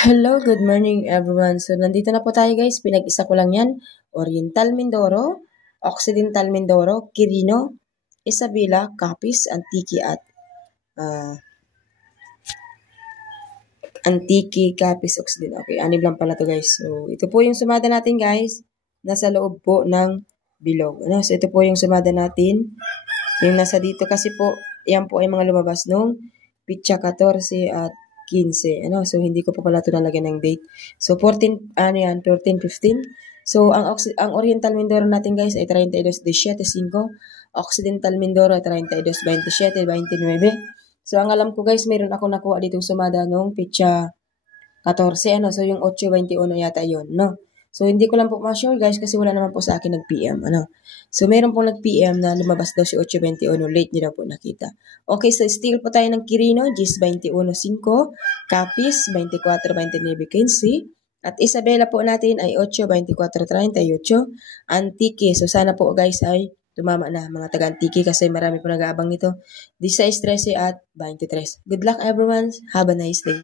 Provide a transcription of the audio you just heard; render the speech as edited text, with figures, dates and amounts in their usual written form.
Hello, good morning everyone. So, nandito na po tayo guys. Pinag-isa ko lang yan. Oriental Mindoro, Occidental Mindoro, Quirino, Isabela, Capiz, Antique at Antique, Capiz, Occidental. Okay, anib lang pala to guys. So, ito po yung sumada natin guys. Nasa loob po ng bilog. So, ito po yung sumada natin. Yung nasa dito kasi po, yan po ay mga lumabas nung pitsa 14 at 15. So, hindi ko pa pala ito nalagyan ng date. So, 14, 14, 15. So, ang Oriental Mindoro natin guys ay 32-17-5. Occidental Mindoro ay 32-27-29. So, ang alam ko guys, mayroon ako nakuha dito sumada nung pitsa 14. So, yung 8-21 yata yun, no? So, hindi ko lang po ma-sure guys kasi wala naman po sa akin nag-PM. So, meron po nag-PM na lumabas daw si 8-21. Late niyo daw po nakita. Okay, so still po tayo ng Quirino, Gis 21-5, Capiz 24-29-15, at Isabela po natin ay 8-24-38, Antique. So, sana po guys ay tumama na mga taga-Antique kasi marami po nag-aabang nito. 16-13 at 23. Good luck everyone. Have a nice day.